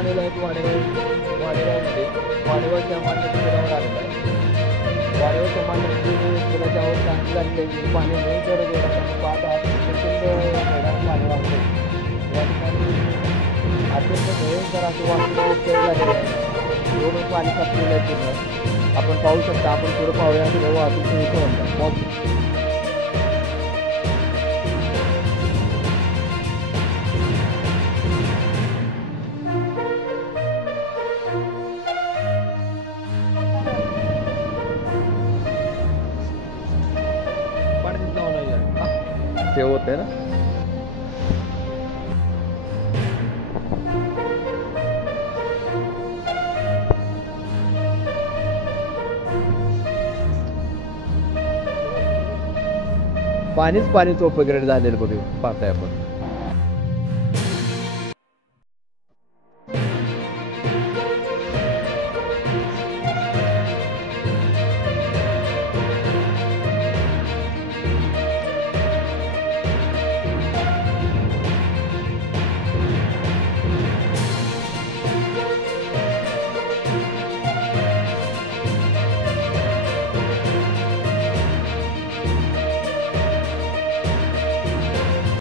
आलेलो आहे वाडेगावमध्ये. वाडेगावच्या मान्यतेवर आलेलं आहे. वाडेगावच्या मान्यतेवर चांगली झालेली आहे. पाणी नाही तर पाहत आहात प्रचंड मैदान पाणी वाहते. या ठिकाणी अत्यंत भयंकर असं वाहतूक झालेलं आहे. एवढं पाणी साचलेलं आहे पूर्ण. आपण पाहू शकता. आपण पुढे पाहूया की वाहतूक इथं म्हणतात. ते होते ना. पाणीच चोप वगैरे झालेलं बघू पाहताय आपण.